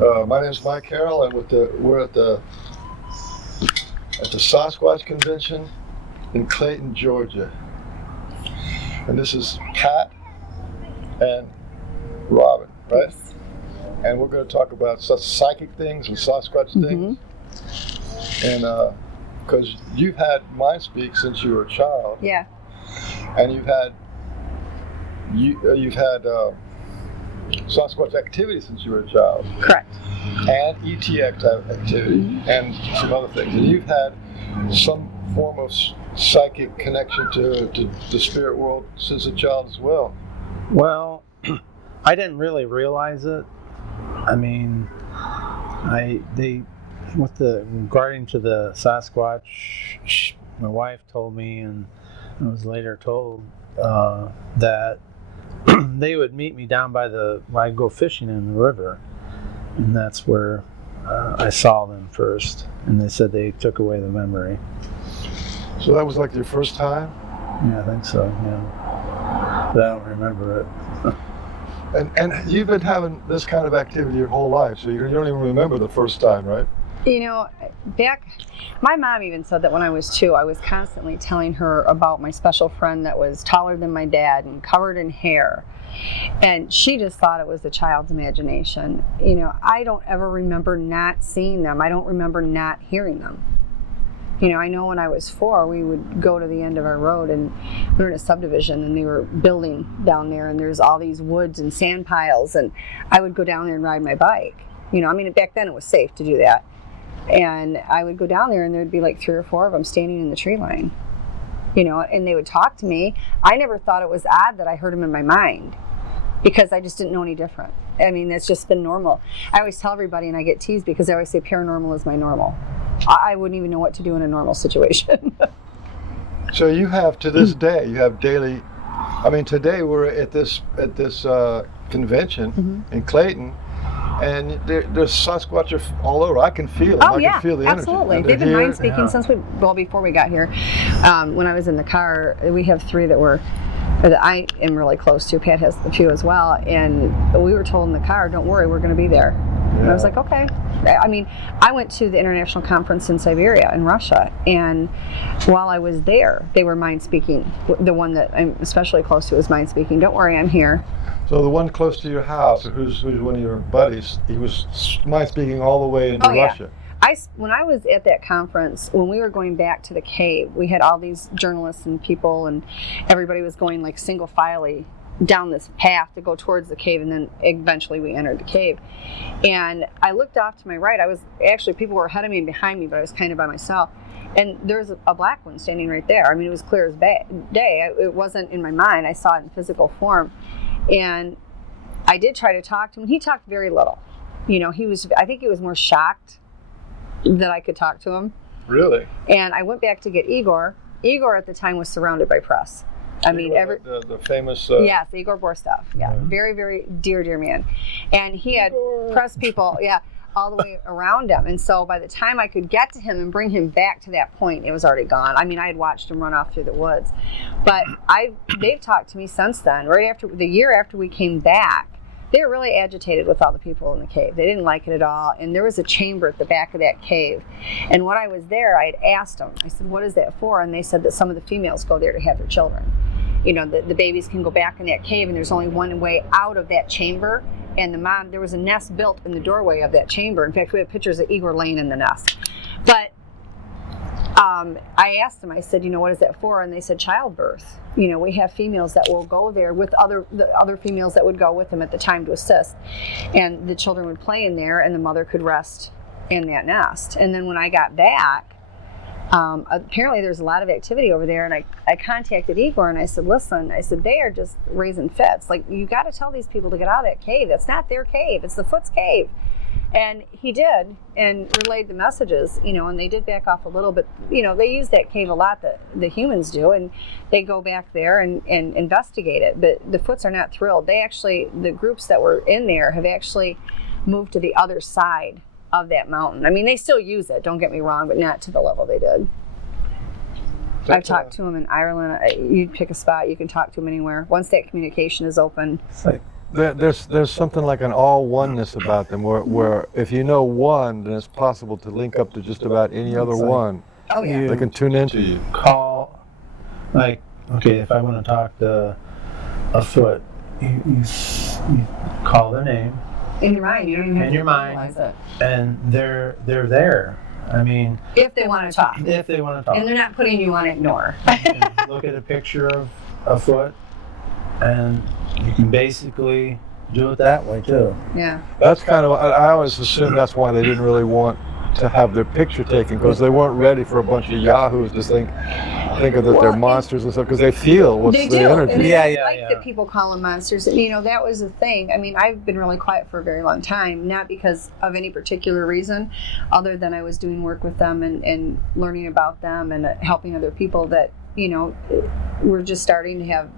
My name is Mike Carroll, and we're at the Sasquatch convention in Clayton, Georgia. And this is Pat and Robin, right? Yes. And we're going to talk about such psychic things and Sasquatch things. And because you've had Mindspeak since you were a child. Yeah. And you've had Sasquatch activity since you were a child. Correct. And ET activity and some other things. And you've had some form of psychic connection to the spirit world since a child as well. Well, I didn't really realize it. I mean, regarding to the Sasquatch, my wife told me, and I was later told that they would meet me down by I'd go fishing in the river, and that's where I saw them first, and they said they took away the memory. So that was like your first time? Yeah, I think so, yeah. But I don't remember it. And you've been having this kind of activity your whole life, so you don't even remember the first time, right? You know, my mom even said that when I was 2, I was constantly telling her about my special friend that was taller than my dad and covered in hair. And she just thought it was the child's imagination. You know, I don't ever remember not seeing them. I don't remember not hearing them. You know, I know when I was 4, we would go to the end of our road, and we were in a subdivision, and they were building down there, and there's all these woods and sand piles, and I would go down there and ride my bike. You know, I mean, back then it was safe to do that. And I would go down there, and there'd be like 3 or 4 of them standing in the tree line. You know, and they would talk to me. I never thought it was odd that I heard them in my mind, because I just didn't know any different. I mean, it's just been normal. I always tell everybody, and I get teased because I always say paranormal is my normal. I wouldn't even know what to do in a normal situation. So you have, to this day, you have daily, I mean, today we're at this convention in Clayton, and there's Sasquatch all over. I can feel them. Oh, I can feel the energy. Absolutely. They've been mind-speaking since before we got here. When I was in the car, we have 3 that I am really close to. Pat has a few as well. And we were told in the car, don't worry, we're going to be there. Yeah. And I was like, okay. I mean, I went to the international conference in Siberia, in Russia, and while I was there, they were mind-speaking. The one that I'm especially close to is mind-speaking. Don't worry, I'm here. So the one close to your house, who's one of your buddies, he was mind-speaking all the way into Russia. Yeah. When I was at that conference, when we were going back to the cave, we had all these journalists and people, and everybody was going like single-filely down this path to go towards the cave, and then eventually we entered the cave. And I looked off to my right. People were ahead of me and behind me, but I was kind of by myself. And there's a black one standing right there. I mean, it was clear as day. It wasn't in my mind. I saw it in physical form. And I did try to talk to him. He talked very little. You know, I think he was more shocked that I could talk to him. Really? And I went back to get Igor. Igor at the time was surrounded by press. I mean, the famous... Yes, Igor Bertsev. Yeah, very, very dear man. And he had press people, all the way around him. And so by the time I could get to him and bring him back to that point, it was already gone. I mean, I had watched him run off through the woods. But they've talked to me since then. Right after the year after we came back, they were really agitated with all the people in the cave. They didn't like it at all. And there was a chamber at the back of that cave. And when I was there, I had asked them, I said, what is that for? And they said that some of the females go there to have their children. You know, the babies can go back in that cave, and there's only one way out of that chamber. And there was a nest built in the doorway of that chamber. In fact, we have pictures of Igor laying in the nest. But I asked them, I said, you know, what is that for? And they said childbirth. You know, we have females that will go there with the other females that would go with them at the time to assist. And the children would play in there, and the mother could rest in that nest. And then when I got back, apparently there's a lot of activity over there, and I contacted Igor, and I said, listen, they are just raising fits. Like, you got to tell these people to get out of that cave. That's not their cave. It's the Foot's cave. And he did, and relayed the messages, you know, and they did back off a little bit. You know, they use that cave a lot, the humans do, and they go back there and investigate it. But the Foots are not thrilled. The groups that were in there have actually moved to the other side of that mountain. I mean, they still use it, don't get me wrong, but not to the level they did. I've talked to them in Ireland. You pick a spot, you can talk to them anywhere. Once that communication is open. It's like there's something like an all oneness about them, where if you know one, then it's possible to link up to just about any other one. Oh yeah. They can tune into you. Call, like, okay, if I want to talk to a foot, you call their name. In your mind, you don't even have In to your mind. realize it. And they're there. I mean, If they want to talk. if they want to talk. And they're not putting you on ignore. You can look at a picture of a foot, and you can basically do it that way too. Yeah. That's kind of, I always assumed that's why they didn't really want to have their picture taken, because they weren't ready for a bunch of yahoos to think of that they're monsters and stuff, because they feel what's They the do. energy. And Yeah, I yeah, like yeah. that people call them monsters. You know, that was the thing. I mean, I've been really quiet for a very long time, not because of any particular reason, other than I was doing work with them and learning about them and helping other people that, you know, were just starting to have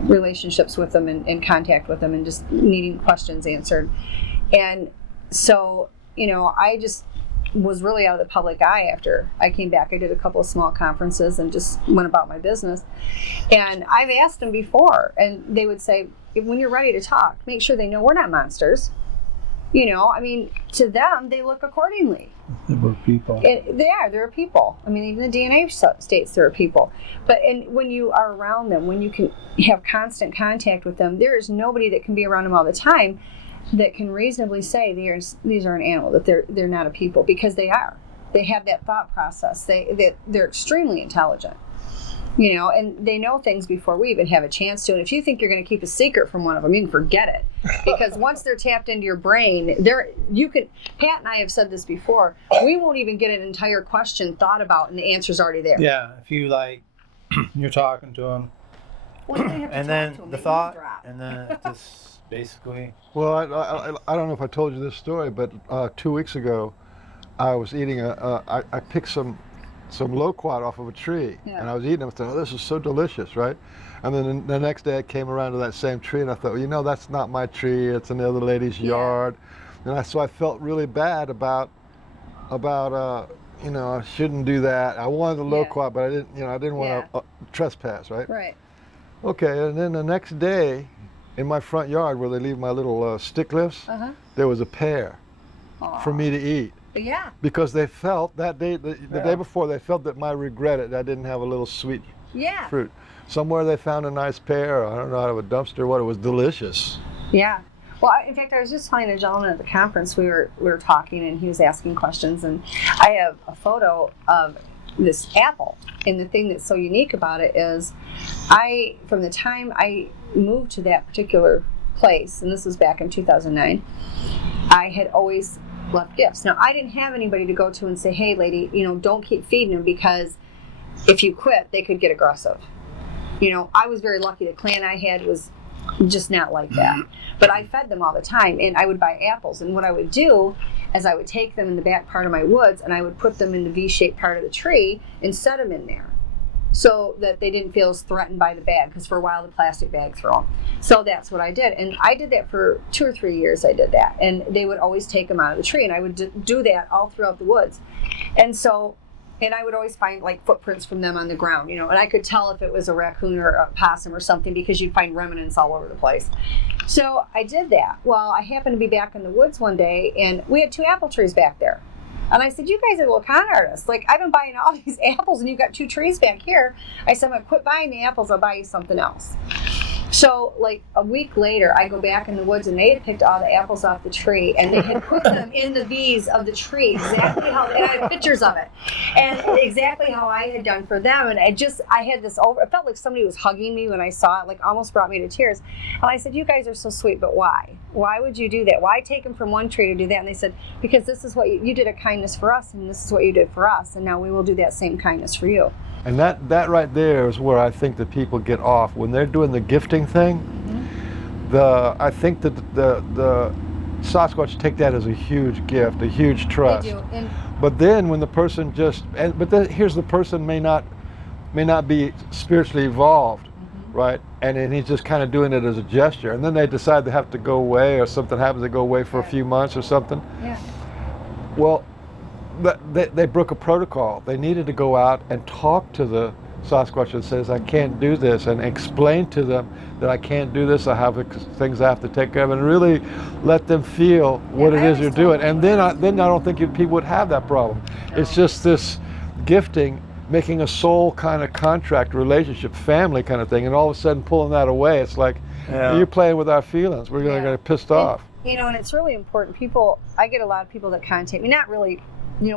relationships with them and contact with them and just needing questions answered. And so, you know, I just was really out of the public eye after I came back. I did a couple of small conferences and just went about my business. And I've asked them before, and they would say, when you're ready to talk, make sure they know we're not monsters. You know, I mean, to them, they look accordingly. We're people. They're people. I mean, even the DNA states they're people. But when you are around them, when you can have constant contact with them, there is nobody that can be around them all the time that can reasonably say these are an animal, that they're not a people, because they are. They have that thought process. They're extremely intelligent, you know, and they know things before we even have a chance to. And if you think you're going to keep a secret from one of them, you can forget it, because once they're tapped into your brain, Pat and I have said this before, we won't even get an entire question thought about, and the answer's already there. Yeah, if you you're talking to them, Well, you don't have to and talk then to them, the they thought, eavesdrop. and then it just basically. Well, I don't know if I told you this story, but 2 weeks ago, I was eating I picked some loquat off of a tree, and I was eating them. I thought, oh, this is so delicious, right? And then the next day I came around to that same tree, and I thought, well, you know, that's not my tree. It's another lady's yard. And so I felt really bad about you know, I shouldn't do that. I wanted the loquat, but I didn't want to trespass, right? Right. Okay, and then the next day, in my front yard where they leave my little stick lifts, there was a pear for me to eat. Yeah. Because they felt that day, the day before, they felt that my regret that I didn't have a little sweet fruit. Somewhere they found a nice pear, I don't know, out of a dumpster, it was delicious. Yeah. Well, in fact, I was just telling a gentleman at the conference, we were talking, and he was asking questions, and I have a photo of this apple. And the thing that's so unique about it is from the time I moved to that particular place, and this was back in 2009, I had always left gifts. Now, I didn't have anybody to go to and say, hey, lady, you know, don't keep feeding them, because if you quit, they could get aggressive. You know, I was very lucky. The clan I had was just not like that. But I fed them all the time, and I would buy apples. And what I would do is I would take them in the back part of my woods, and I would put them in the V-shaped part of the tree and set them in there, so that they didn't feel as threatened by the bag, because for a while the plastic bags were on. So that's what I did. And I did that for 2 or 3 years. I did that. And they would always take them out of the tree, and I would do that all throughout the woods. And I would always find like footprints from them on the ground, you know, and I could tell if it was a raccoon or a possum or something, because you'd find remnants all over the place. So I did that. Well, I happened to be back in the woods one day, and we had 2 apple trees back there. And I said, you guys are little con artists. Like, I've been buying all these apples, and you've got 2 trees back here. I said, I'm going to quit buying the apples. I'll buy you something else. So, like, a week later, I go back in the woods, and they had picked all the apples off the tree, and they had put them in the V's of the tree, exactly how, and I had pictures of it, and exactly how I had done for them. And I had this it felt like somebody was hugging me when I saw it, like almost brought me to tears. And I said, you guys are so sweet, but why? Why would you do that? Why take them from one tree to do that? And they said, because this is what you did, a kindness for us, and this is what you did for us, and now we will do that same kindness for you. And that right there is where I think that people get off when they're doing the gifting thing. I think that the Sasquatch take that as a huge gift, a huge trust. They do. But then when the person here's the person may not be spiritually evolved, right? And then he's just kind of doing it as a gesture, and then they decide they have to go away, or something happens, they go away for a few months or something. Yeah. Well, they broke a protocol. They needed to go out and talk to the Sasquatch that says, I can't do this, and explain to them that I can't do this, I have things I have to take care of, and really let them feel what it is you're doing. And then I don't think people would have that problem. No. It's just this gifting, making a soul kind of contract relationship, family kind of thing, and all of a sudden pulling that away, it's like, you're playing with our feelings. We're going to get pissed off. And it's really important. I get a lot of people that contact me, not really,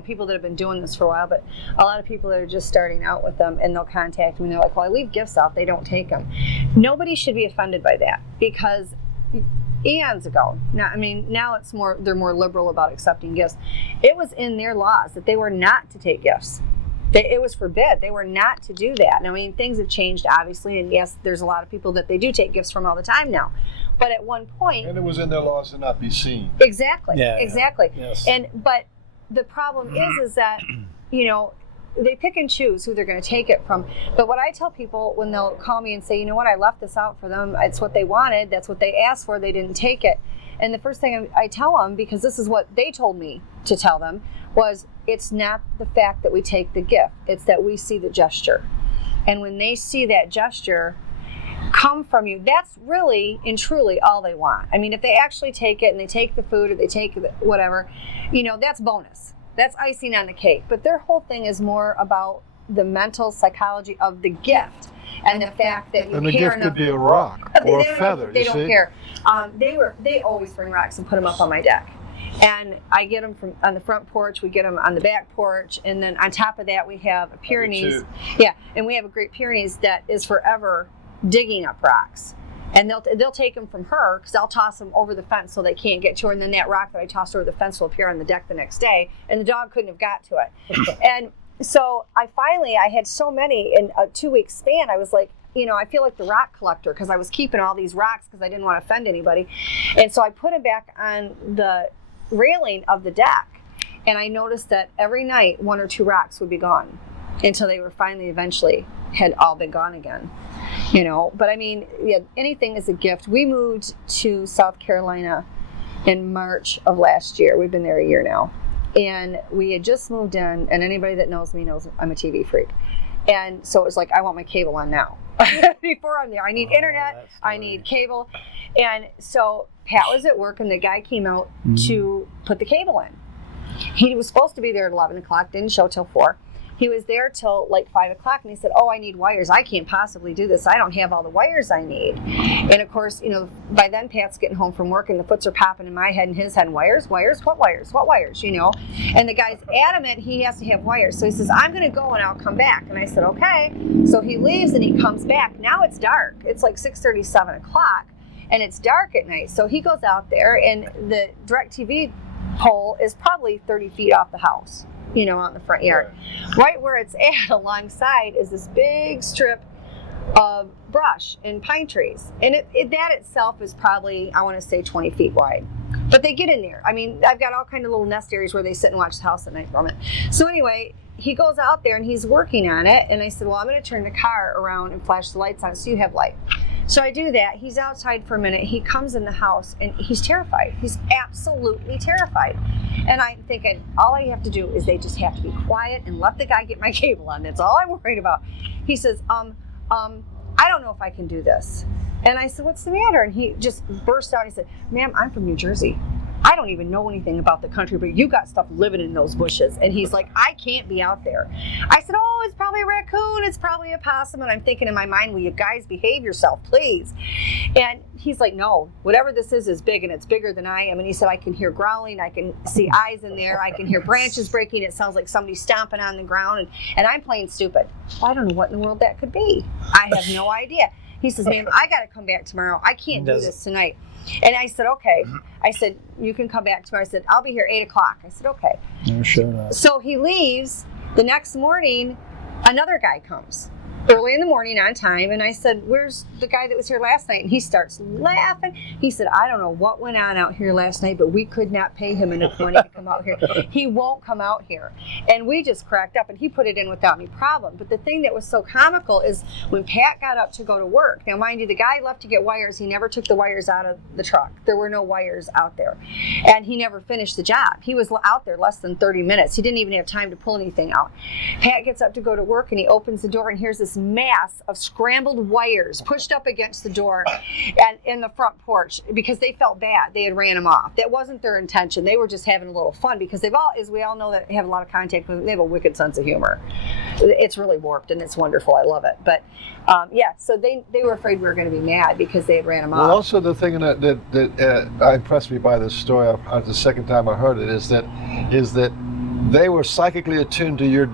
people that have been doing this for a while, but a lot of people that are just starting out with them, and they'll contact me and they're like, well, I leave gifts out, they don't take them. Nobody should be offended by that, because eons ago, now they're more liberal about accepting gifts. It was in their laws that they were not to take gifts. It was forbid. They were not to do that. And things have changed, obviously, and yes, there's a lot of people that they do take gifts from all the time now. But at one point... And it was in their laws to not be seen. Exactly. Yeah, exactly. Yes. But the problem is that, they pick and choose who they're going to take it from. But what I tell people when they'll call me and say, you know what, I left this out for them. It's what they wanted. That's what they asked for. They didn't take it. And the first thing I tell them, because this is what they told me to tell them, was it's not the fact that we take the gift. It's that we see the gesture. And when they see that gesture come from you, that's really and truly all they want. If they actually take it and they take the food or they take whatever, that's bonus. That's icing on the cake. But their whole thing is more about the mental psychology of the gift. And the fact that you and the care gift enough, could be a rock or a feather. They don't care. They always bring rocks and put them up on my deck, and I get them from on the front porch. We get them on the back porch, and then on top of that we have a Pyrenees. Yeah, and we have a Great Pyrenees that is forever digging up rocks, and they'll take them from her, because I'll toss them over the fence so they can't get to her, and then that rock that I tossed over the fence will appear on the deck the next day, and the dog couldn't have got to it. And so I had so many in a 2-week span. I was like, I feel like the rock collector, because I was keeping all these rocks because I didn't want to offend anybody. And so I put them back on the railing of the deck. And I noticed that every night 1 or 2 rocks would be gone until they were finally eventually had all been gone again. But anything is a gift. We moved to South Carolina in March of last year. We've been there a year now. And we had just moved in, and anybody that knows me knows I'm a TV freak. And so it was like, I want my cable on now. Before I'm there, I need internet, I need cable. And so Pat was at work, and the guy came out to put the cable in. He was supposed to be there at 11 o'clock, didn't show till 4. He was there till like 5 o'clock, and he said, I need wires. I can't possibly do this. I don't have all the wires I need. And of course, by then Pat's getting home from work, and the foots are popping in my head and his head. Wires? What wires? And the guy's adamant he has to have wires. So he says, I'm going to go and I'll come back. And I said, okay. So he leaves and he comes back. Now it's dark. It's like 6:30, 7 o'clock, and it's dark at night. So he goes out there, and the DirecTV pole is probably 30 feet off the house. Out in the front yard. Right where it's at alongside is this big strip of brush and pine trees. And that itself is probably, I want to say, 20 feet wide. But they get in there. I've got all kind of little nest areas where they sit and watch the house at night from it. So anyway, he goes out there and he's working on it. And I said, well, I'm going to turn the car around and flash the lights on so you have light. So I do that. He's outside for a minute. He comes in the house and he's terrified. He's absolutely terrified. And I'm thinking, all I have to do is they just have to be quiet and let the guy get my cable on. That's all I'm worried about. He says, I don't know if I can do this. And I said, what's the matter? And he just burst out. He said, ma'am, I'm from New Jersey. I don't even know anything about the country, but you got stuff living in those bushes. And he's like, I can't be out there. I said, oh, it's probably a raccoon. It's probably a possum. And I'm thinking in my mind, will you guys behave yourself, please? And he's like, no, whatever this is big, and it's bigger than I am. And he said, I can hear growling. I can see eyes in there. I can hear branches breaking. It sounds like somebody stomping on the ground. And I'm playing stupid. Well, I don't know what in the world that could be. I have no idea. He says, ma'am, I got to come back tomorrow. I can't do this tonight. And I said, okay. I said, you can come back tomorrow. I said, I'll be here 8 o'clock. I said, okay. Never showed up. So he leaves. The next morning, another guy comes early in the morning on time. And I said, where's the guy that was here last night? And he starts laughing. He said, I don't know what went on out here last night, but we could not pay him enough money to come out here. He won't come out here. And we just cracked up, and he put it in without any problem. But the thing that was so comical is when Pat got up to go to work. Now, mind you, the guy left to get wires. He never took the wires out of the truck. There were no wires out there. And he never finished the job. He was out there less than 30 minutes. He didn't even have time to pull anything out. Pat gets up to go to work, and he opens the door, and here's this mass of scrambled wires pushed up against the door and in the front porch because they felt bad. They had ran them off. That wasn't their intention. They were just having a little fun because they've all, as we all know, that have a lot of contact with them, they have a wicked sense of humor. It's really warped and it's wonderful. I love it. But so they were afraid we were going to be mad because they had ran them off. Well, also the thing that impressed me by this story, the second time I heard it, is that they were psychically attuned to your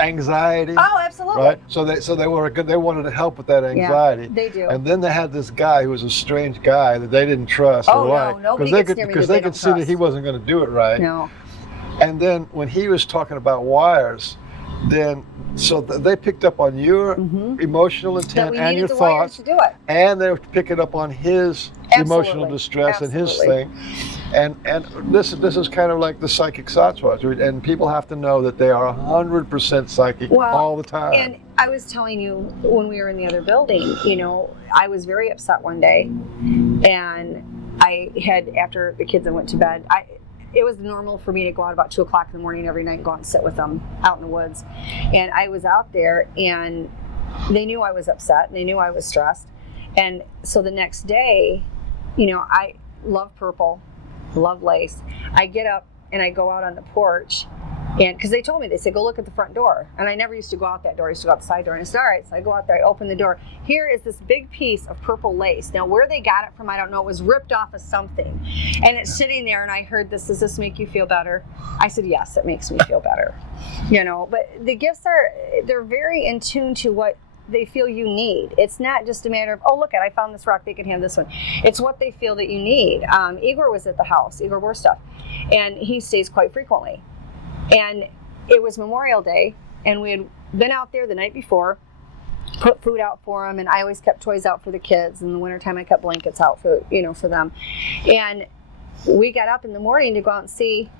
anxiety. Oh, absolutely. Right. So they were good. They wanted to help with that anxiety. Yeah, they do. And then they had this guy who was a strange guy that they didn't trust or like, nobody because they could see that he wasn't going to do it right. No. And then when he was talking about wires, then they picked up on your emotional intent and your thoughts, to do it. and they were picking up on his emotional distress and his thing. And this is kind of like the psychic Sasquatch, and people have to know that they are 100% psychic all the time. And I was telling you when we were in the other building, I was very upset one day, and I had, after the kids went to bed, it was normal for me to go out about 2 o'clock in the morning every night and go out and sit with them out in the woods. And I was out there, and they knew I was upset, and they knew I was stressed. And so the next day, I love purple, love lace. I get up and I go out on the porch, and because they told me, they said, go look at the front door. And I never used to go out that door. I used to go out the side door. And I said, all right. So I go out there, I open the door. Here is this big piece of purple lace. Now, where they got it from, I don't know. It was ripped off of something. And it's sitting there, and I heard this, does this make you feel better? I said, yes, it makes me feel better. But the gifts they're very in tune to what they feel you need. It's not just a matter of, oh, look, I found this rock, they can have this one. It's what they feel that you need. Igor was at the house, Igor Bertsev, and he stays quite frequently. And it was Memorial Day, and we had been out there the night before, put food out for them, and I always kept toys out for the kids. In the wintertime, I kept blankets out for them. And we got up in the morning to go out and see,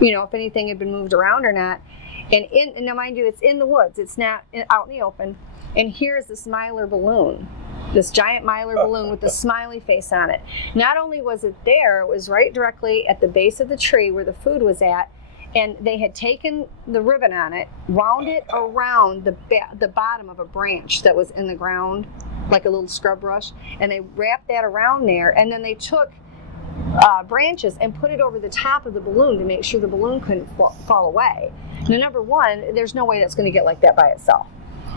if anything had been moved around or not. And now, mind you, it's in the woods. It's not out in the open. And here's this mylar balloon, this giant mylar balloon with a smiley face on it. Not only was it there, it was right directly at the base of the tree where the food was at. And they had taken the ribbon on it, wound it around the bottom of a branch that was in the ground, like a little scrub brush, and they wrapped that around there, and then they took branches and put it over the top of the balloon to make sure the balloon couldn't fall away. Now, number one, there's no way that's going to get like that by itself.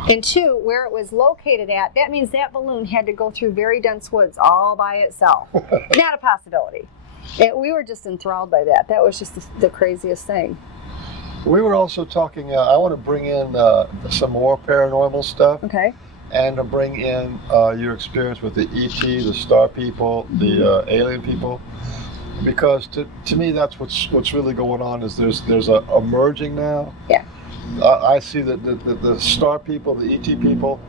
And two, where it was located at, that means that balloon had to go through very dense woods all by itself. Not a possibility. We were just enthralled by that. That was just the craziest thing. We were also talking, I want to bring in some more paranormal stuff. Okay. And to bring in your experience with the ET, the star people, the alien people. Because to me, that's what's really going on, is there's a merging now. Yeah. I see that the star people, the ET people,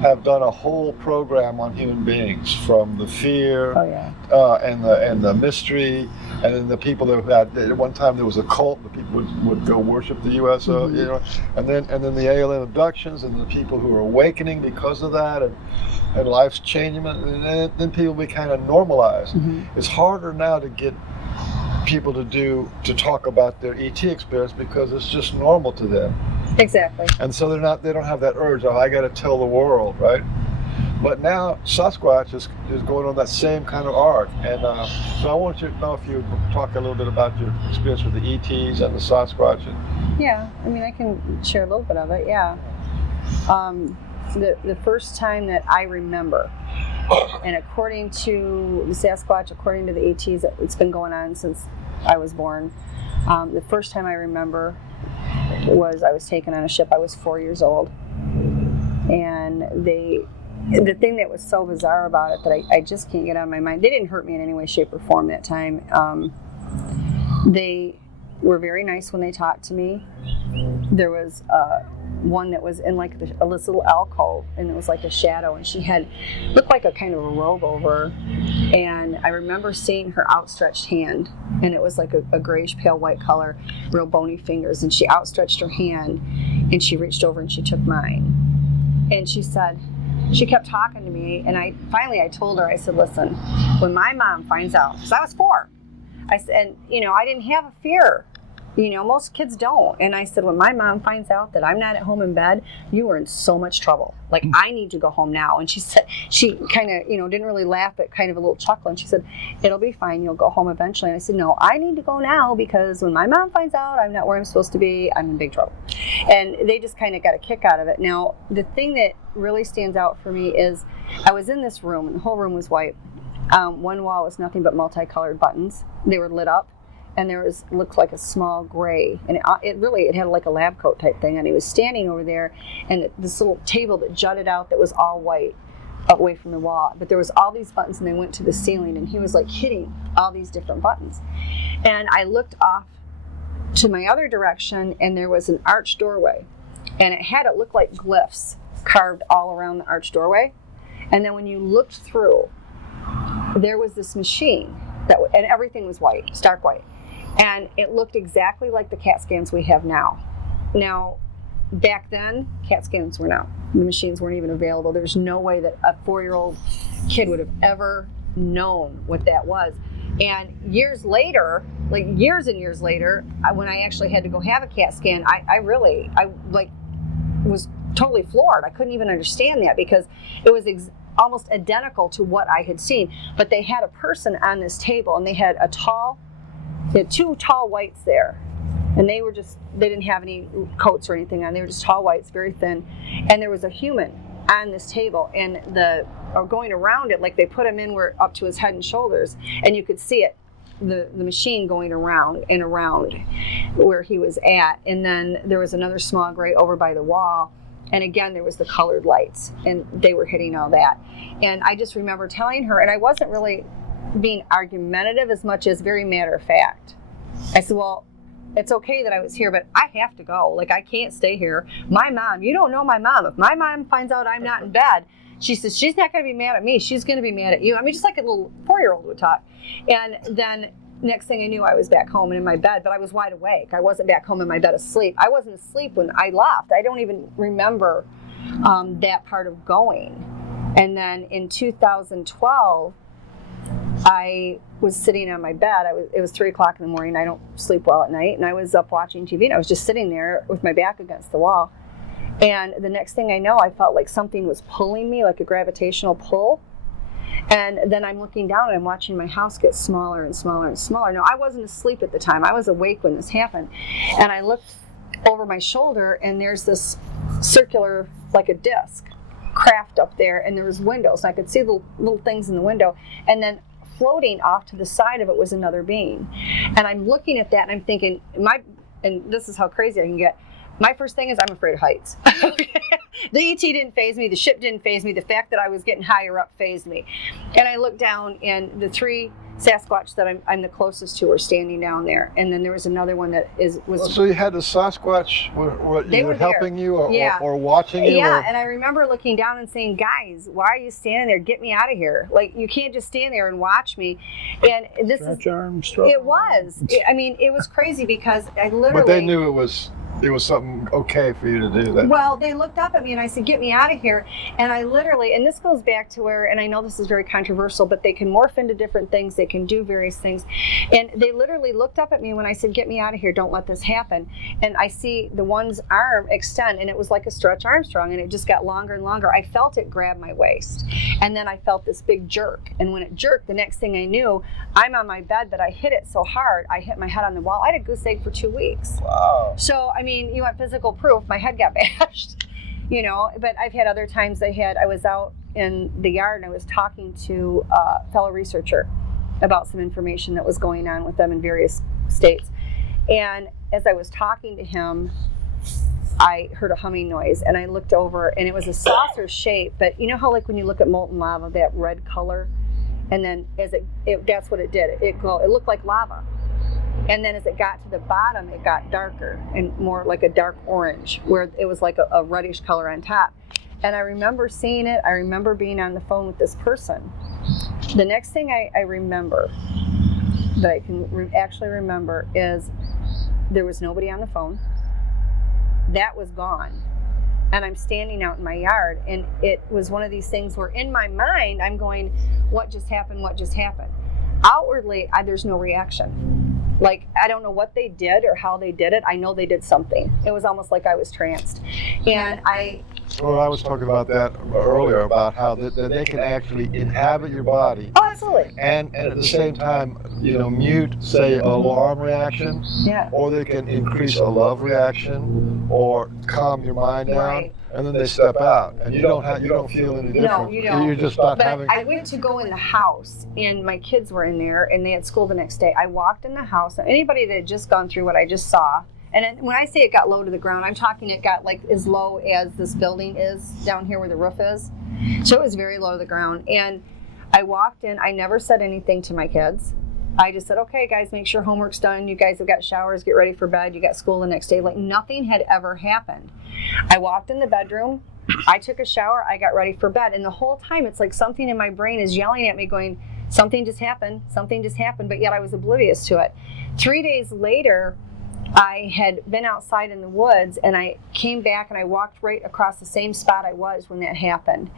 have done a whole program on human beings, from the fear and the mystery, and then the people that had, at one time there was a cult, the people would go worship the USO, and then the alien abductions, and the people who are awakening because of that, and life's changing, and then people be kind of normalized. It's harder now to get people to talk about their ET experience because it's just normal to them. Exactly. And so they don't have that urge of, I got to tell the world, right? But now Sasquatch is going on that same kind of arc. And so I want you to know if you would talk a little bit about your experience with the ETs and the Sasquatch. Yeah, I mean, I can share a little bit of it, yeah. The first time that I remember, and according to the Sasquatch, according to the ETs, it's been going on since I was born. The first time I remember was I was taken on a ship. I was 4 years old, and the thing that was so bizarre about it that I just can't get out of my mind. They didn't hurt me in any way, shape, or form that time. They were very nice when they talked to me. There was one that was in like a little alcove, and it was like a shadow, and she looked like a kind of a robe over her. And I remember seeing her outstretched hand, and it was like a grayish pale white color, real bony fingers, and she outstretched her hand, and she reached over and she took mine. And she kept talking to me, and I told her, I said, listen, when my mom finds out, because I was 4, I said, and I didn't have a fear Most kids don't. And I said, when my mom finds out that I'm not at home in bed, you are in so much trouble. Like, I need to go home now. And she said, she kind of, didn't really laugh, but kind of a little chuckle. And she said, it'll be fine. You'll go home eventually. And I said, no, I need to go now, because when my mom finds out I'm not where I'm supposed to be, I'm in big trouble. And they just kind of got a kick out of it. Now, the thing that really stands out for me is I was in this room, and the whole room was white. One wall was nothing but multicolored buttons. They were lit up. And looked like a small gray, and it had like a lab coat type thing. And he was standing over there, and this little table that jutted out that was all white, away from the wall. But there was all these buttons, and they went to the ceiling, and he was like hitting all these different buttons. And I looked off to my other direction, and there was an arched doorway, and it looked like glyphs carved all around the arched doorway. And then when you looked through, there was this machine and everything was white, stark white. And it looked exactly like the CAT scans we have now. Now, back then, CAT scans were out. The machines weren't even available. There's no way that a 4-year-old kid would have ever known what that was. And years later, like years and years later, when I actually had to go have a CAT scan, I was totally floored. I couldn't even understand that, because it was almost identical to what I had seen. But they had a person on this table, and they had two tall whites there, and they didn't have any coats or anything on. They were just tall whites, very thin, and there was a human on this table, and going around it, like they put him in up to his head and shoulders, and you could see it, the machine going around and around where he was at. And then there was another small gray over by the wall, and again there was the colored lights, and they were hitting all that. And I just remember telling her, and I wasn't really being argumentative as much as very matter of fact. I said, well, it's okay that I was here, but I have to go. Like, I can't stay here. My mom, you don't know my mom. If my mom finds out I'm not in bed, she says, she's not going to be mad at me. She's going to be mad at you. I mean, just like a little 4-year-old would talk. And then next thing I knew, I was back home and in my bed, but I was wide awake. I wasn't back home in my bed asleep. I wasn't asleep when I left. I don't even remember that part of going. And then in 2012, I was sitting on my bed. It was 3 o'clock in the morning. I don't sleep well at night. And I was up watching TV, and I was just sitting there with my back against the wall. And the next thing I know, I felt like something was pulling me, like a gravitational pull. And then I'm looking down, and I'm watching my house get smaller and smaller and smaller. Now, I wasn't asleep at the time. I was awake when this happened. And I looked over my shoulder, and there's this circular, like a disc, craft up there, and there was windows. And I could see the little things in the window. And then floating off to the side of it was another being. And I'm looking at that, and I'm thinking, and this is how crazy I can get. My first thing is, I'm afraid of heights. The ET didn't faze me. The ship didn't faze me. The fact that I was getting higher up fazed me. And I looked down, and the 3 Sasquatch that I'm the closest to are standing down there. And then there was another one that was. So you had the Sasquatch were helping you or watching you? Yeah, and I remember looking down and saying, guys, why are you standing there? Get me out of here. Like, you can't just stand there and watch me. And this Stretch arms, stretch it was. I mean, it was crazy, because I literally. But they knew it was something okay for you to do that. Well, they looked up at me, and I said, get me out of here. And I literally, and this goes back to where, and I know this is very controversial, but they can morph into different things. They can do various things. And they literally looked up at me when I said, get me out of here. Don't let this happen. And I see the one's arm extend, and it was like a Stretch Armstrong, and it just got longer and longer. I felt it grab my waist. And then I felt this big jerk. And when it jerked, the next thing I knew, I'm on my bed, but I hit it so hard, I hit my head on the wall. I had a goose egg for 2 weeks. Wow. So, I mean, you want physical proof, my head got bashed, but I've had other times I was out in the yard, and I was talking to a fellow researcher about some information that was going on with them in various states. And as I was talking to him, I heard a humming noise, and I looked over, and it was a saucer shape, but you know how, like, when you look at molten lava, that red color, and then as that's what it did. It looked like lava. And then as it got to the bottom, it got darker and more like a dark orange, where it was like a reddish color on top. And I remember seeing it. I remember being on the phone with this person. The next thing I remember, that I can actually remember, is there was nobody on the phone. That was gone. And I'm standing out in my yard, and it was one of these things where in my mind, I'm going, what just happened? What just happened? Outwardly, there's no reaction. Like, I don't know what they did or how they did it. I know they did something. It was almost like I was tranced. And I was talking about that earlier, about how they can actually inhabit your body. Oh, absolutely. And at the same time, mute, say, an alarm reaction. Yeah. Or they can increase a love reaction, or calm your mind down. Right. And then they step out, and you don't feel any different. No, you don't. You're just not But having. I went to go in the house, and my kids were in there, and they had school the next day. I walked in the house, and anybody that had just gone through what I just saw, and when I say it got low to the ground, I'm talking it got like as low as this building is down here where the roof is. So it was very low to the ground. And I walked in. I never said anything to my kids. I just said, okay, guys, make sure homework's done. You guys have got showers, get ready for bed. You got school the next day. Like nothing had ever happened. I walked in the bedroom. I took a shower. I got ready for bed. And the whole time, it's like something in my brain is yelling at me going, something just happened. Something just happened. But yet I was oblivious to it. 3 days later, I had been outside in the woods, and I came back and I walked right across the same spot I was when that happened.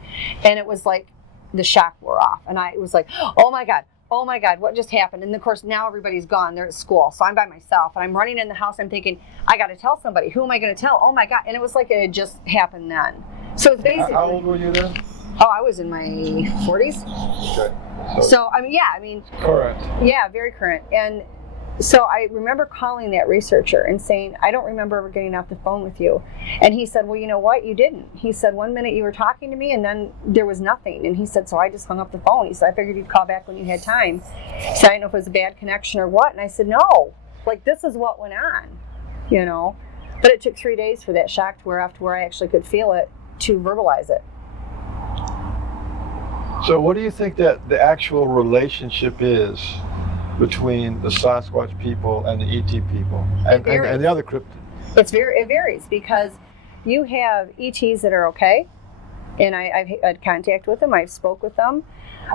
And it was like the shock wore off. And I was like, oh my God, what just happened? And of course, now everybody's gone. They're at school. So I'm by myself. And I'm running in the house. I'm thinking, I got to tell somebody. Who am I going to tell? Oh my God. And it was like it had just happened then. So it's basically. How old were you then? Oh, I was in my 40s. Okay. So, Correct. Yeah, very current. And so I remember calling that researcher and saying, I don't remember ever getting off the phone with you. And he said, well, you know what? You didn't. He said, 1 minute you were talking to me and then there was nothing. And he said, so I just hung up the phone. He said, I figured you'd call back when you had time. He said, I didn't know if it was a bad connection or what. And I said, no, like this is what went on, But it took 3 days for that shock to wear off to where I actually could feel it to verbalize it. So what do you think that the actual relationship is between the Sasquatch people and the ET people and the other cryptids? It varies because you have ETs that are okay, and I've had contact with them. I've spoke with them.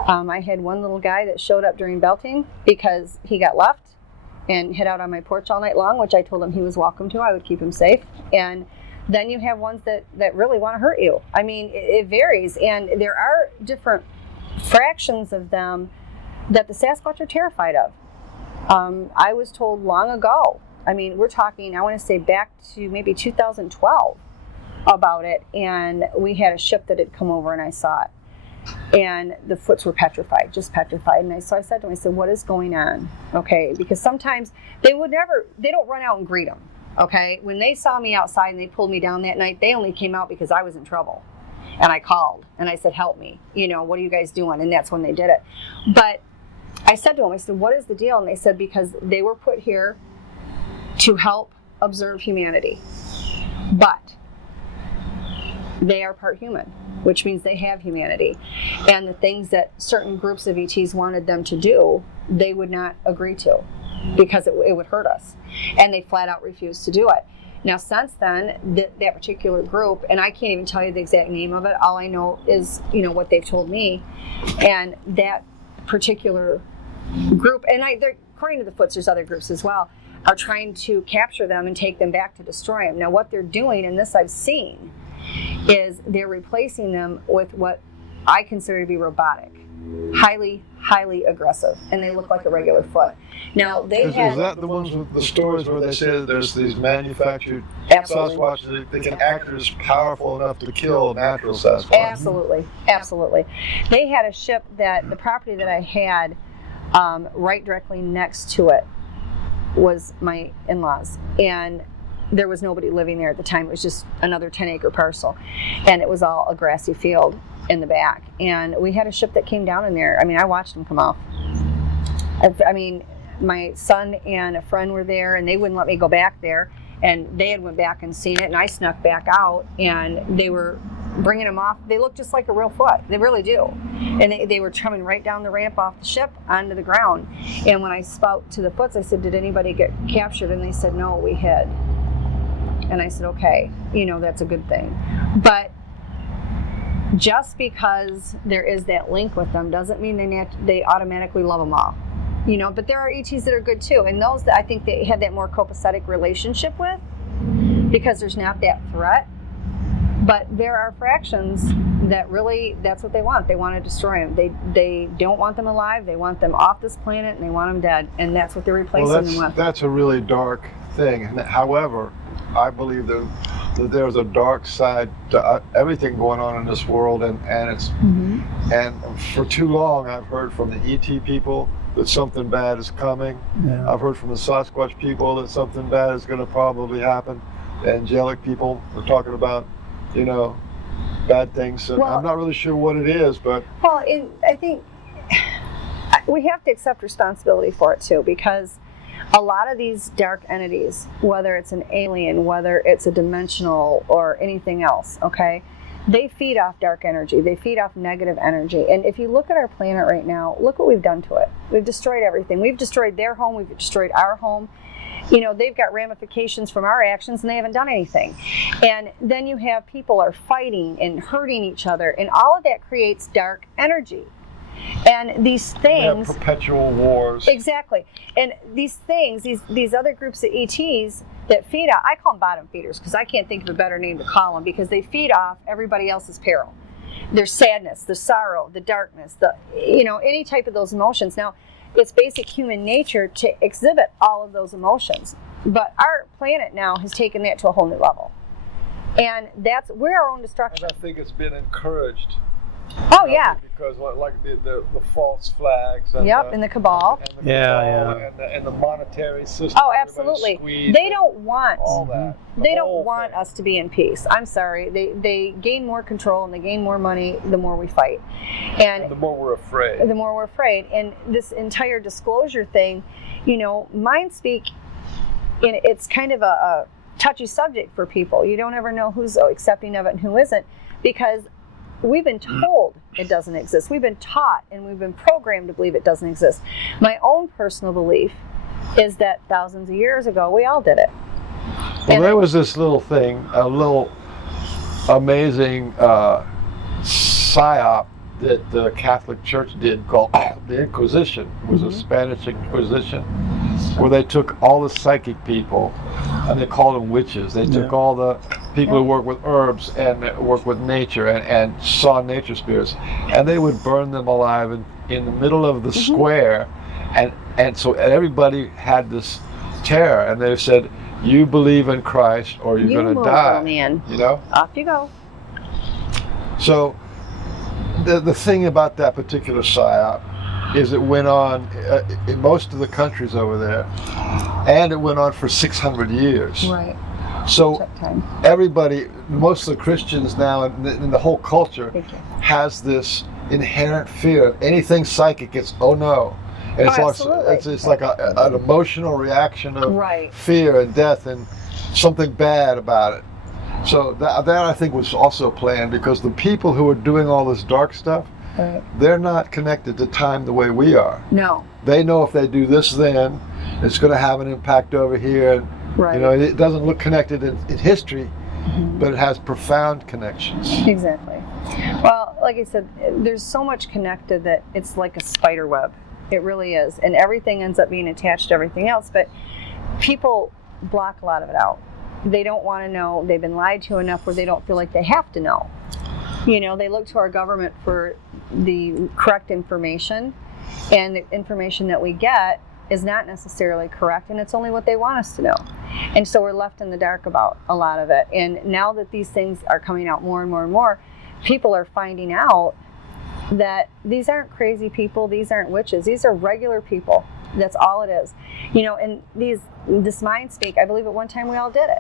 I had one little guy that showed up during belting because he got left and hid out on my porch all night long, which I told him he was welcome to. I would keep him safe. And then you have ones that really want to hurt you. I mean, it varies, and there are different fractions of them that the Sasquatch are terrified of. I was told long ago, I mean, we're talking, I want to say back to maybe 2012 about it, and we had a ship that had come over and I saw it. And the foots were petrified, just petrified. And so I said to him, I said, what is going on? Okay, because sometimes they don't run out and greet them. Okay, when they saw me outside and they pulled me down that night, they only came out because I was in trouble. And I called and I said, help me, what are you guys doing? And that's when they did it. But I said to them, I said, what is the deal? And they said, because they were put here to help observe humanity. But they are part human, which means they have humanity. And the things that certain groups of ETs wanted them to do, they would not agree to because it would hurt us. And they flat out refused to do it. Now, since then, that particular group, and I can't even tell you the exact name of it, all I know is, what they've told me. And that particular group, and according to the Foots, there's other groups as well, are trying to capture them and take them back to destroy them. Now, what they're doing, and this I've seen, is they're replacing them with what I consider to be robotic. Highly, highly aggressive, and they look like a regular foot. Now is that the ones with the stories where they say that there's these manufactured Sasquatch that can act as powerful enough to kill natural Sasquatch? Absolutely. They had a ship that the property that I had right directly next to it was my in-laws, and there was nobody living there at the time. It was just another 10-acre parcel, and it was all a grassy field in the back. And we had a ship that came down in there. I mean, I watched them come off. I mean, my son and a friend were there, and they wouldn't let me go back there. And they had went back and seen it, and I snuck back out, and they were bringing them off. They look just like a real foot. They really do. And they were coming right down the ramp off the ship onto the ground. And when I spoke to the Foots, I said, did anybody get captured? And they said, no, we hid. And I said, okay, that's a good thing. But just because there is that link with them doesn't mean they automatically love them all. But there are ETs that are good too, and those that I think they have that more copacetic relationship with, because there's not that threat. But there are fractions that really, that's what they want. They want to destroy them. They don't want them alive. They want them off this planet, and they want them dead. And that's what they're replacing them with. That's a really dark thing. However, I believe that there's a dark side to everything going on in this world, and it's and for too long I've heard from the ET people that something bad is coming. Yeah. I've heard from the Sasquatch people that something bad is going to probably happen. The angelic people are talking about, bad things. So Well, I'm not really sure what it is, but well, I think we have to accept responsibility for it too, because a lot of these dark entities, whether it's an alien, whether it's a dimensional or anything else, okay, they feed off dark energy. They feed off negative energy. And if you look at our planet right now, look what we've done to it. We've destroyed everything. We've destroyed their home. We've destroyed our home. They've got ramifications from our actions, and they haven't done anything. And then you have people are fighting and hurting each other, and all of that creates dark energy. And these things, perpetual wars. Exactly. And these things, these other groups of ETs that feed off, I call them bottom feeders because I can't think of a better name to call them, because they feed off everybody else's peril. Their sadness, the sorrow, the darkness, any type of those emotions. Now, it's basic human nature to exhibit all of those emotions. But our planet now has taken that to a whole new level. And we're our own destruction. And I think it's been encouraged. Oh, yeah. Because like the false flags. And and the cabal. And the cabal and the monetary system. Oh, absolutely. They don't want all that. They don't want us to be in peace. I'm sorry. They gain more control and they gain more money the more we fight. And the more we're afraid. The more we're afraid. And this entire disclosure thing, Mindspeak, it's kind of a touchy subject for people. You don't ever know who's accepting of it and who isn't, because we've been told it doesn't exist. We've been taught and we've been programmed to believe it doesn't exist. My own personal belief is that thousands of years ago, we all did it. Well, there was this little thing, a little amazing psyop that the Catholic Church did called the Inquisition. It was a Spanish Inquisition, where they took all the psychic people and they called them witches. They took all the people who work with herbs and work with nature and saw nature spirits, and they would burn them alive in the middle of the square, and so everybody had this terror, and they said, you believe in Christ or you're going to die. Man. Off you go. So the thing about that particular psyop is it went on in most of the countries over there, and it went on for 600 years. Right. So everybody, most of the Christians now and the whole culture has this inherent fear of anything psychic. It's oh no. And it's like an emotional reaction of fear and death and something bad about it. So that I think was also planned, because the people who are doing all this dark stuff, they're not connected to time the way we are. No. They know if they do this, then it's going to have an impact over here. And, it doesn't look connected in history, but it has profound connections. Exactly. Well, like I said, there's so much connected that it's like a spider web. It really is. And everything ends up being attached to everything else. But people block a lot of it out. They don't want to know. They've been lied to enough where they don't feel like they have to know. They look to our government for the correct information, and the information that we get is not necessarily correct, and it's only what they want us to know. And so we're left in the dark about a lot of it. And now that these things are coming out more and more and more, people are finding out that these aren't crazy people, these aren't witches, these are regular people. That's all it is. And this Mindspeak, I believe at one time we all did it.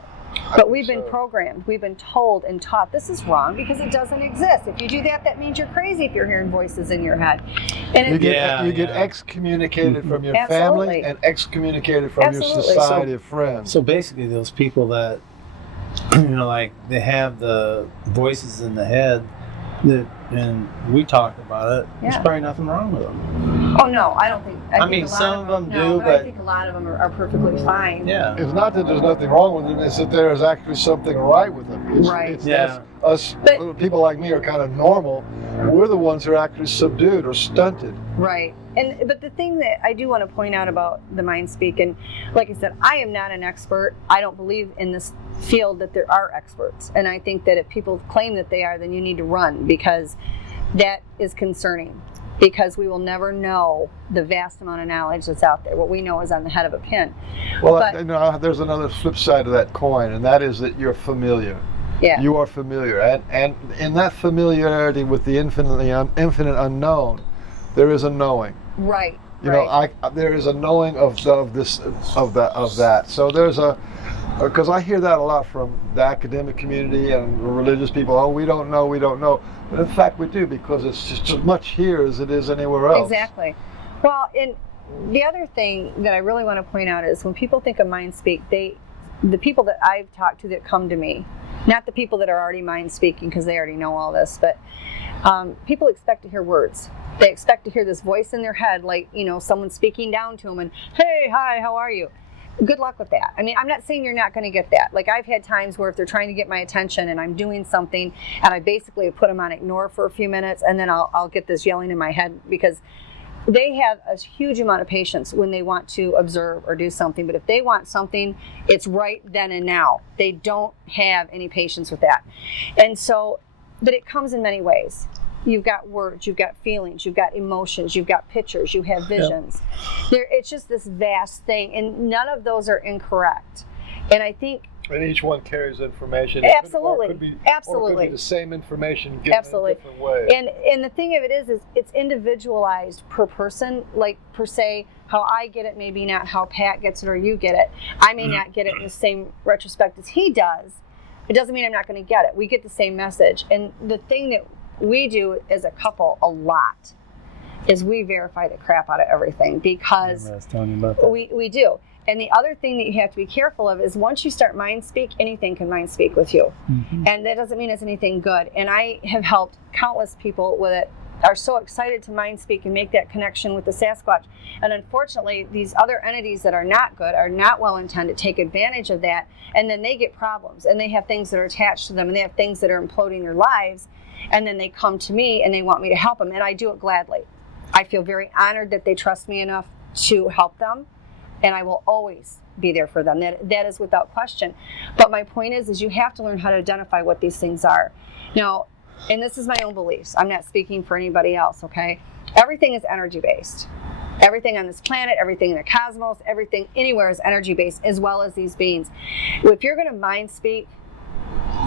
But we've been programmed, we've been told and taught this is wrong because it doesn't exist. If you do that, that means you're crazy if you're hearing voices in your head. And you get excommunicated from your family and excommunicated from your society of friends. So basically those people that, like they have the voices in the head, and we talk about it, there's probably nothing wrong with them. Oh no, I don't think. I think mean, a lot some of them do, I but think a lot of them are perfectly fine. yeah. It's not that there's nothing wrong with them, it's that there is actually something right with them. It's Yeah. us, But- people like me are kind of normal. We're the ones who are actually subdued or stunted. Right. But the thing that I do want to point out about the Mindspeak, and like I said, I am not an expert. I don't believe in this field that there are experts. And I think that if people claim that they are, then you need to run, because that is concerning. Because we will never know the vast amount of knowledge that's out there. What we know is on the head of a pin. Well, But- you know, there's another flip side of that coin, and that is that you're familiar. Yeah. You are familiar, and in that familiarity with the infinite unknown, there is a knowing. Right. You right. know, there is a knowing of that. So there's because I hear that a lot from the academic community and religious people. Oh, we don't know. But in fact, we do, because it's just as much here as it is anywhere else. Exactly. Well, and the other thing that I really want to point out is when people think of Mindspeak, the people that I've talked to that come to me, not the people that are already mind speaking because they already know all this, but people expect to hear words. They expect to hear this voice in their head, like, you know, someone speaking down to them and, hey, hi, how are you? Good luck with that. I mean, I'm not saying you're not going to get that. Like, I've had times where if they're trying to get my attention and I'm doing something and I basically put them on ignore for a few minutes, and then I'll get this yelling in my head, because they have a huge amount of patience when they want to observe or do something. But if they want something, it's right then and now. They don't have any patience with that. And so, but it comes in many ways. You've got words, you've got feelings, you've got emotions, you've got pictures, you have visions. It's just this vast thing, and none of those are incorrect. And I think And each one carries information. Absolutely. Or it could be Absolutely. the same information given Absolutely. in a different way. And the thing of it is it's individualized per person. Like, per se, how I get it, maybe not how Pat gets it or you get it. I may not get it in the same retrospect as he does. It doesn't mean I'm not going to get it. We get the same message. And the thing that we do as a couple a lot is we verify the crap out of everything, because I was telling you about that. we do. And the other thing that you have to be careful of is once you start Mindspeak, anything can Mindspeak with you. Mm-hmm. And that doesn't mean it's anything good. And I have helped countless people with it, are so excited to Mindspeak and make that connection with the Sasquatch. And unfortunately, these other entities that are not good, are not well intended, take advantage of that, and then they get problems, and they have things that are attached to them, and they have things that are imploding their lives, and then they come to me and they want me to help them, and I do it gladly. I feel very honored that they trust me enough to help them, and I will always be there for them. That is without question. But my point is you have to learn how to identify what these things are. Now, and this is my own beliefs. I'm not speaking for anybody else, okay? Everything is energy-based. Everything on this planet, everything in the cosmos, everything anywhere is energy-based, as well as these beings. If you're going to Mindspeak,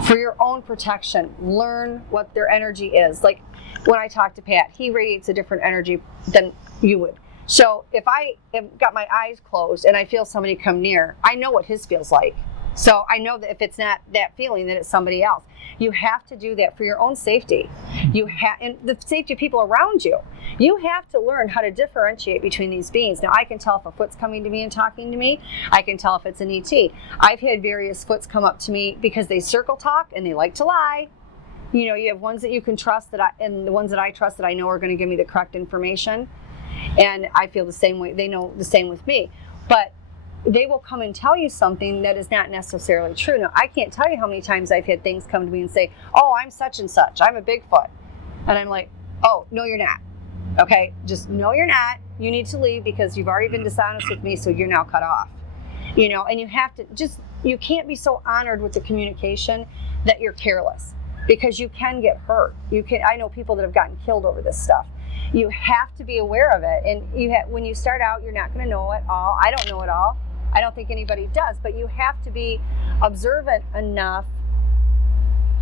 for your own protection, learn what their energy is. Like when I talk to Pat, he radiates a different energy than you would. So if I have got my eyes closed and I feel somebody come near, I know what his feels like. So I know that if it's not that feeling, that it's somebody else. You have to do that for your own safety. And the safety of people around you. You have to learn how to differentiate between these beings. Now, I can tell if a foot's coming to me and talking to me. I can tell if it's an ET. I've had various foots come up to me because they circle talk and they like to lie. You know, you have ones that you can trust and the ones that I trust that I know are going to give me the correct information. And I feel the same way. They know the same with me. But they will come and tell you something that is not necessarily true. Now, I can't tell you how many times I've had things come to me and say, oh, I'm such and such. I'm a Bigfoot. And I'm like, oh, no, you're not. Okay, just no, you're not. You need to leave because you've already been dishonest with me, so you're now cut off. You know, and you have to you can't be so honored with the communication that you're careless, because you can get hurt. I know people that have gotten killed over this stuff. You have to be aware of it. And when you start out, you're not going to know it all. I don't know it all. I don't think anybody does, but you have to be observant enough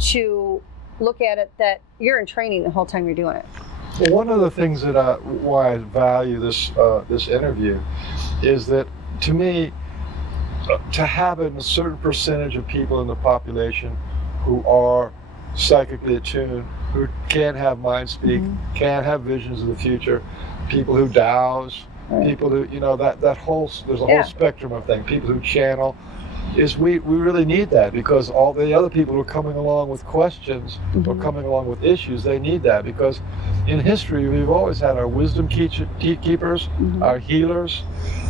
to look at it that you're in training the whole time you're doing it. Well, one of the things that why I value this interview is that, to me, to have a certain percentage of people in the population who are psychically attuned, who can have mind speak, can have visions of the future, people who douse, people who, you know, there's a whole spectrum of things, people who channel, is we really need that, because all the other people who are coming along with questions or coming along with issues, they need that, because in history we've always had our wisdom keepers, our healers,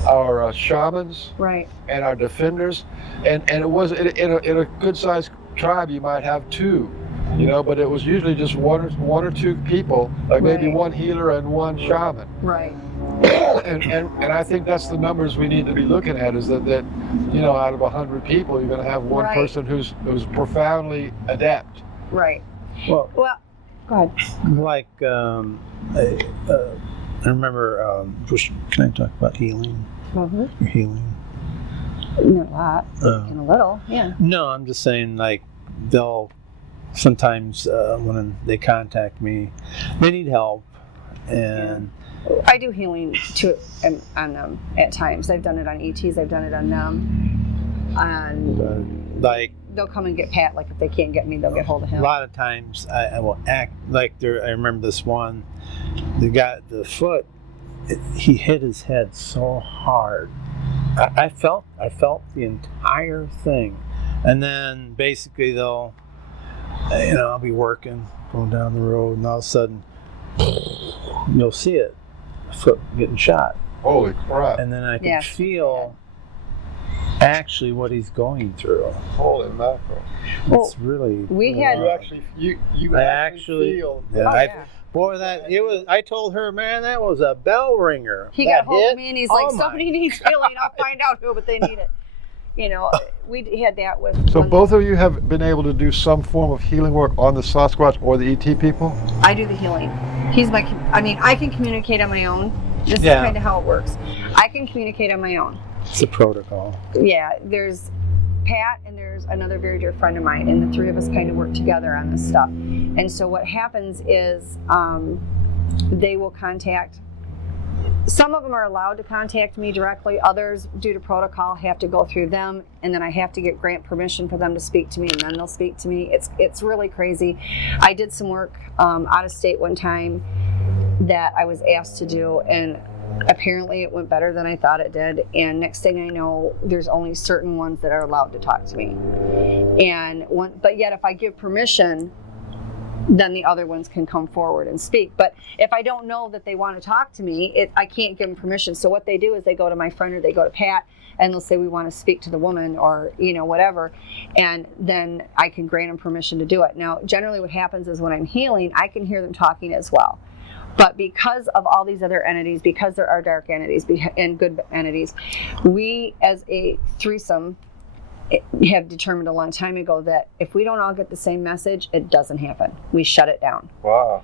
our shamans, Right. and our defenders, and it was in a good sized tribe you might have two, you know, but it was usually just one or two people, like maybe Right. one healer and one shaman. Right. And I think that's the numbers we need to be looking at, is that you know, out of 100 people you're going to have one Right. person who's profoundly adept. Right. Well, Well, go ahead. like I remember. Can I talk about healing? Mm-hmm. Your healing. Not a lot, and a little, yeah. No, I'm just saying, like, they'll sometimes when they contact me, they need help, and I do healing too on them at times. I've done it on ETs, I've done it on them, and like they'll come and get Pat. Like if they can't get me, they'll get hold of a him. lot of times I will act like there. I remember this one, the guy, the foot, he hit his head so hard. I felt the entire thing, and then basically they'll, you know, I'll be working, going down the road, and all of a sudden you'll see it, foot getting shot, Holy crap. and then I can Yes. feel actually what he's going through. Holy mackerel. Well, It's really we had- You actually I actually feel yeah, Oh, I- yeah. boy, that it was. I told her, man, that was a bell ringer. He That got hold hit, of me and he's oh like, my. somebody needs healing. I'll find out who, but they need it. You know, we had that with. So one- both of you have been able to do some form of healing work on the Sasquatch or the ET people? I do the healing. He's my. I mean, I can communicate on my own. This Yeah. is kind of how it works. I can communicate on my own. It's a protocol. Yeah, there's Pat and there's another very dear friend of mine, and the three of us kind of work together on this stuff. And so what happens is they will contact. Some of them are allowed to contact me directly. Others, due to protocol, have to go through them, and then I have to get grant permission for them to speak to me, and then they'll speak to me. It's really crazy. I did some work out of state one time that I was asked to do, and apparently it went better than I thought it did. And next thing I know, there's only certain ones that are allowed to talk to me. But yet, if I give permission, then the other ones can come forward and speak. But if I don't know that they want to talk to me, I can't give them permission. So what they do is they go to my friend or they go to Pat, and they'll say, we want to speak to the woman, or, you know, whatever. And then I can grant them permission to do it. Now, generally what happens is when I'm healing, I can hear them talking as well. But because of all these other entities, because there are dark entities and good entities, we as a threesome have determined a long time ago that if we don't all get the same message, it doesn't happen. We shut it down. Wow.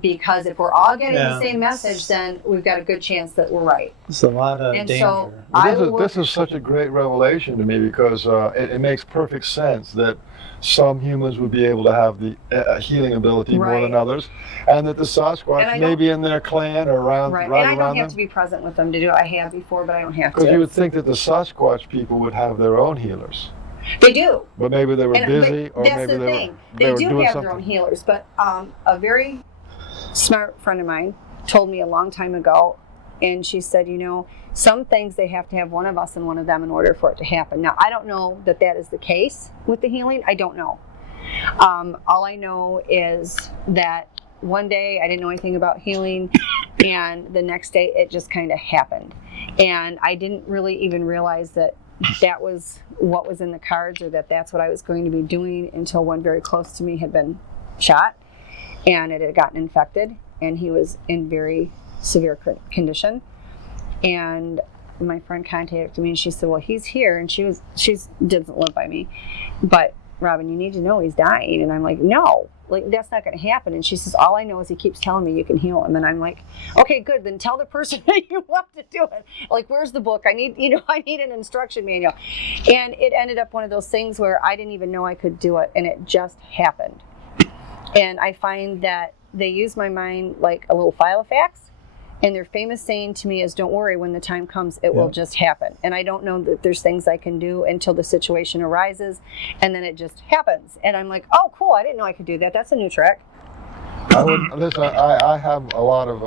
Because if we're all getting Yeah. the same message, then we've got a good chance that we're right. It's a lot of And danger. so I will This is such a great revelation to me, because it makes perfect sense that some humans would be able to have the healing ability more than Right. others, and that the And I Sasquatch may don't- be in their clan or around right. right And I around don't have them. to be present with them to do it. I have before, but I don't have Because you to. would think that the Sasquatch people would have their own healers, They do. but maybe they were And- busy, but or that's maybe the they thing. were They do doing have something. their own healers, but a very smart friend of mine told me a long time ago, and she said, you know, some things they have to have one of us and one of them in order for it to happen. Now, I don't know that that is the case with the healing. I don't know. All I know is that one day I didn't know anything about healing, and the next day it just kind of happened. And I didn't really even realize that that was what was in the cards, or that that's what I was going to be doing, until one very close to me had been shot, and it had gotten infected, and he was in very severe condition. And my friend contacted me, and she said, well, he's here, and she doesn't live by me, but Robin, you need to know he's dying. And I'm like, no, like that's not going to happen. And she says, all I know is he keeps telling me you can heal him. And I'm like, okay, good, then tell the person that you want to do it. Like, where's the book? I need an instruction manual. And it ended up one of those things where I didn't even know I could do it, and it just happened. And I find that they use my mind like a little file of facts. And their famous saying to me is, don't worry, when the time comes, it will just happen. And I don't know that there's things I can do until the situation arises, and then it just happens. And I'm like, oh, cool, I didn't know I could do that. That's a new trick. I have a lot of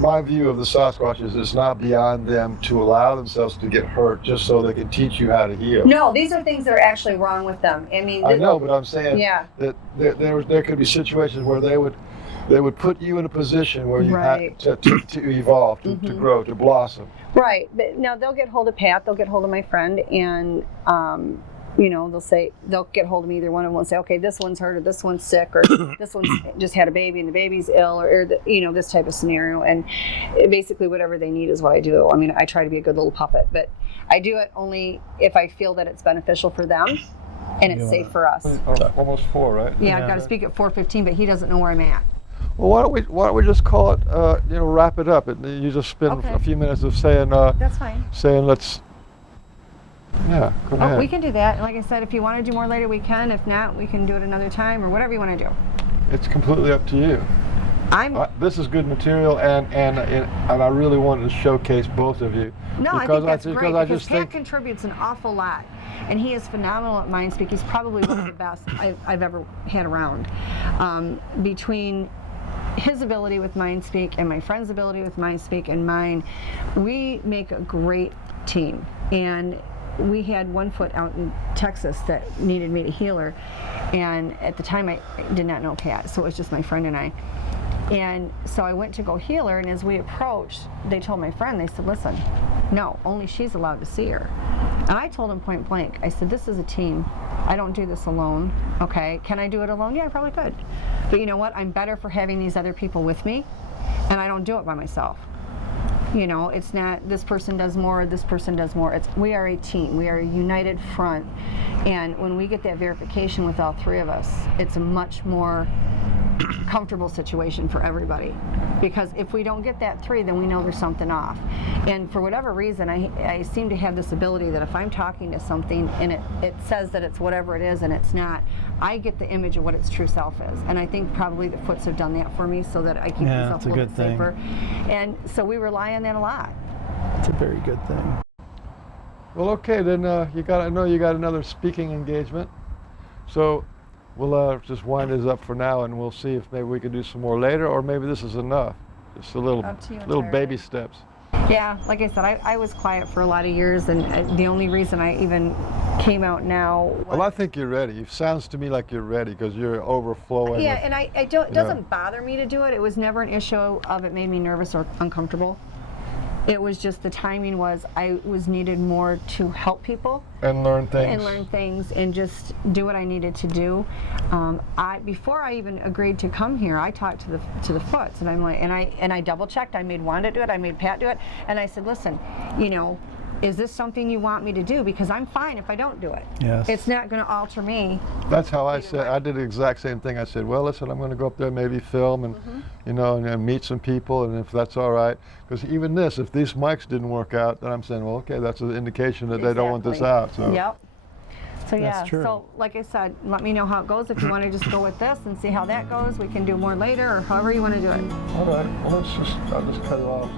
my view of the Sasquatch is it's not beyond them to allow themselves to get hurt just so they can teach you how to heal. No, these are things that are actually wrong with them. I mean, I know, but I'm saying yeah. that there could be situations where they would put you in a position where you Right. had to evolve, to grow, to blossom. Right, but now they'll get hold of Pat, they'll get hold of my friend, and you know, they'll get hold of me. Either one of them will say, okay, this one's hurt, or this one's sick, or this one's just had a baby and the baby's ill, or this type of scenario. And basically, whatever they need is what I do. I mean, I try to be a good little puppet, but I do it only if I feel that it's beneficial for them and it's safe for us. Almost 4, right? Yeah, I've got to speak at 4:15, but he doesn't know where I'm at. Well, why don't we just call it? Wrap it up. You just spend a few minutes of saying. That's fine. Saying let's. Yeah, go ahead. We can do that. Like I said, if you want to do more later, we can. If not, we can do it another time or whatever you want to do. It's completely up to you. This is good material, and I really wanted to showcase both of you. No, I think that's great because Pat think contributes an awful lot, and he is phenomenal at Mindspeak. He's probably one of the best I've ever had around. Between his ability with Mindspeak and my friend's ability with Mindspeak and mine, we make a great team. And we had one foot out in Texas that needed me to heal her, and at the time I did not know Pat, so it was just my friend and I. And so I went to go heal her, and as we approached, they told my friend, they said, listen, no, only she's allowed to see her. And I told him point blank, I said, this is a team. I don't do this alone, okay? Can I do it alone? Yeah, I probably could. But you know what? I'm better for having these other people with me, and I don't do it by myself. You know, it's not this person does more, this person does more. We are a team. We are a united front. And when we get that verification with all three of us, it's a much more comfortable situation for everybody. Because if we don't get that 3, then we know there's something off. And for whatever reason, I seem to have this ability that if I'm talking to something and it says that it's whatever it is and it's not, I get the image of what its true self is. And I think probably the Foots have done that for me so that I keep myself a little bit safer. And so we rely on that a lot. It's a very good thing. Well, okay, then I know you got another speaking engagement, so we'll just wind this up for now, and we'll see if maybe we can do some more later, or maybe this is enough. Just a little baby steps. Yeah, like I said, I was quiet for a lot of years, and the only reason I even came out now was... Well, I think you're ready. It sounds to me like you're ready because you're overflowing. Yeah, and it doesn't bother me to do it. It was never an issue of it made me nervous or uncomfortable. It was just the timing was I was needed more to help people and learn things and just do what I needed to do. Before I even agreed to come here, I talked to the Foots, and I'm like, and I double checked. I made Wanda do it. I made Pat do it, and I said, listen, is this something you want me to do? Because I'm fine if I don't do it. Yes. It's not going to alter me. That's how I said. I did the exact same thing. I said, well, listen, I'm going to go up there, maybe film, and and meet some people, and if that's all right. Because even this, if these mics didn't work out, then I'm saying, well, okay, that's an indication that they don't want this out. So. Yep. So yeah, That's true. so like I said, let me know how it goes. If you want to just go with this and see how that goes, we can do more later, or however you want to do it. All right. Well, I'll just cut it off.